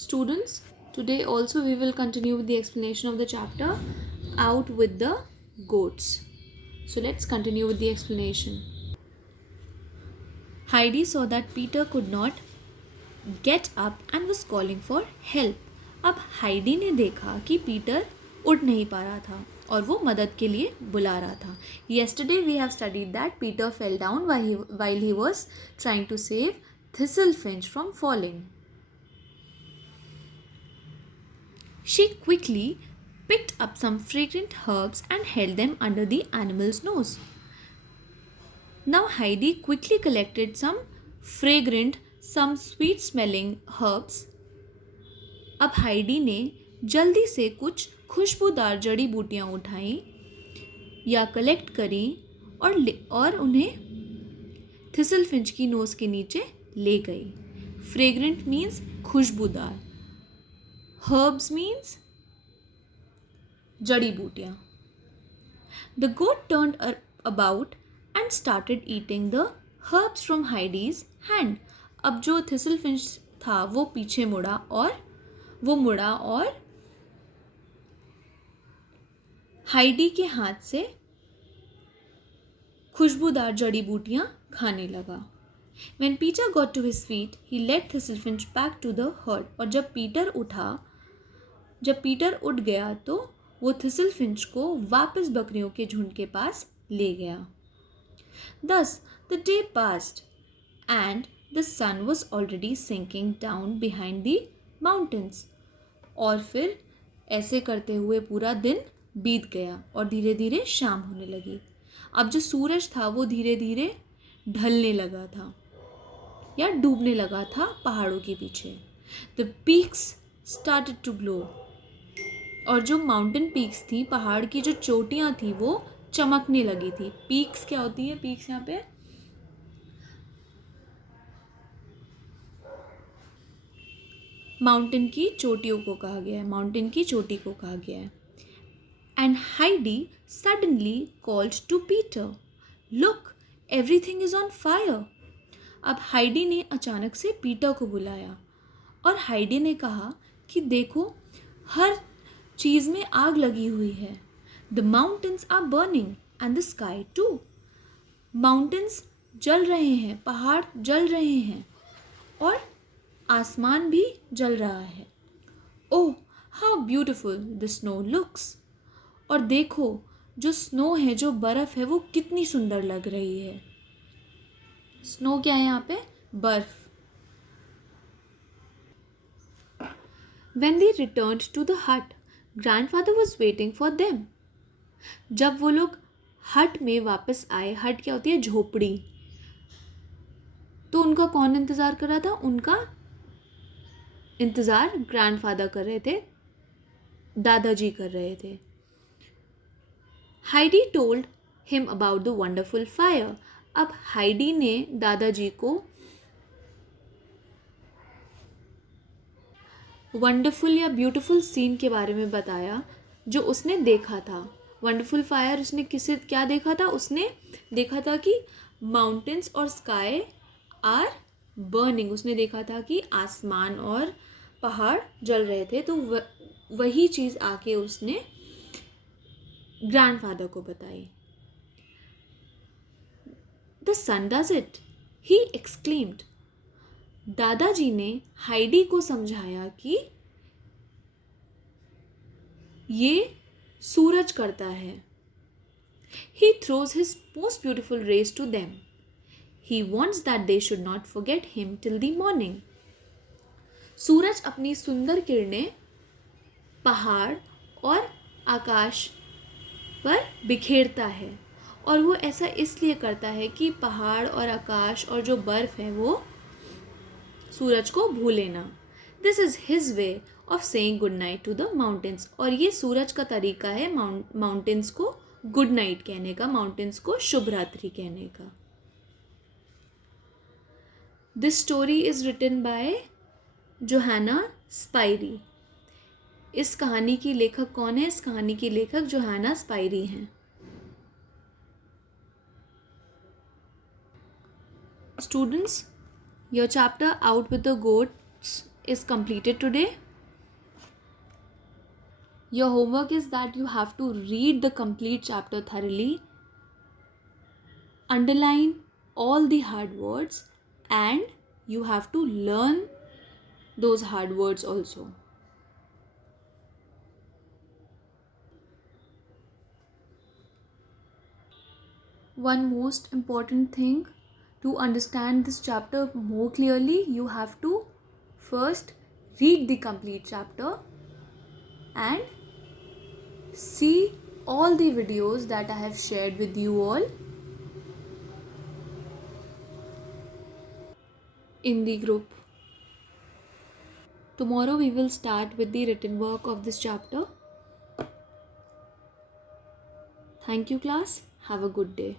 Students, today also we will continue with the explanation of the chapter Out with the Goats. So let's continue with the explanation. Heidi saw that Peter could not get up and was calling for help. अब Heidi ने देखा कि Peter उठ नहीं पा रहा था और वो मदद के लिए बुला रहा था. Yesterday we have studied that Peter fell down while he was trying to save Thistlefinch from falling. She quickly picked up some fragrant herbs and held them under the animal's nose. Now Heidi quickly collected some sweet smelling herbs. अब Heidi ने जल्दी से कुछ खुशबूदार जड़ी बूटियाँ उठाई या कलेक्ट करी और उन्हें थिसलफिंच की नोज के नीचे ले गई. फ्रेग्रेंट मीन्स खुशबूदार, हर्ब्स मीन्स जड़ी बूटियाँ. The goat turned about and started eating the herbs from Heidi's hand. अब जो थिसलफिंच था वो पीछे मुड़ा और हाइडी के हाथ से खुशबूदार जड़ी बूटियां खाने लगा. When Peter got to his feet, he led Thistlefinch back to the herd. और जब पीटर उठ गया तो वो थिसलफिंच को वापस बकरियों के झुंड के पास ले गया. Thus the day passed and the sun was already sinking down behind the mountains. और फिर ऐसे करते हुए पूरा दिन बीत गया और धीरे धीरे शाम होने लगी. अब जो सूरज था वो धीरे धीरे ढलने लगा था या डूबने लगा था पहाड़ों के पीछे. The peaks started to glow. और जो माउंटेन पीक्स थी, पहाड़ की जो चोटियाँ थी वो चमकने लगी थी. पीक्स क्या होती है? पीक्स यहाँ पे माउंटेन की चोटियों को कहा गया है, माउंटेन की चोटी को कहा गया है. And Heidi suddenly called to Peter, look everything is on fire. अब हाइडी ने अचानक से पीटर को बुलाया और हाइडी ने कहा कि देखो हर चीज़ में आग लगी हुई है. The mountains are burning and the sky too. Mountains जल रहे हैं, पहाड़ जल रहे हैं और आसमान भी जल रहा है. Oh how beautiful the snow looks. और देखो जो स्नो है, जो बर्फ़ है वो कितनी सुंदर लग रही है. स्नो क्या है यहाँ पे? बर्फ. When they returned to the hut, grandfather was waiting for them. जब वो लोग हट में वापस आए, हट क्या होती है? झोपड़ी. तो उनका कौन इंतज़ार कर रहा था? उनका इंतज़ार ग्रैंडफादर कर रहे थे, दादाजी कर रहे थे. Heidi told him about the wonderful fire. अब हाइडी ने दादाजी को वंडरफुल या ब्यूटीफुल सीन के बारे में बताया जो उसने देखा था. वंडरफुल फायर उसने क्या देखा था? उसने देखा था कि माउंटेन्स और स्काई आर बर्निंग. उसने देखा था कि आसमान और पहाड़ जल रहे थे. तो वही चीज़ आके उसने ग्रैंडफादर को बताई. The sun does it, he exclaimed. दादाजी ने हाइडी को समझाया कि ये सूरज करता है. He throws his most beautiful rays to them. He wants that they should not forget him till the morning. सूरज अपनी सुंदर किरणें पहाड़ और आकाश पर बिखेरता है और वो ऐसा इसलिए करता है कि पहाड़ और आकाश और जो बर्फ़ है वो सूरज को भूले ना. This is his way of saying good night to the mountains. और ये सूरज का तरीका है माउंटेन्स को गुड नाइट कहने का, माउंटेन्स को शुभ रात्रि कहने का. This story is written by जोहाना स्पायरी. इस कहानी की लेखक कौन है? इस कहानी की लेखक जोहाना स्पायरी हैं. Students, your chapter Out with the Goats is completed today. Your homework is that you have to read the complete chapter thoroughly, underline all the hard words, and you have to learn those hard words also. One most important thing, to understand this chapter more clearly, you have to first read the complete chapter and see all the videos that I have shared with you all in the group. Tomorrow we will start with the written work of this chapter. Thank you, class. Have a good day.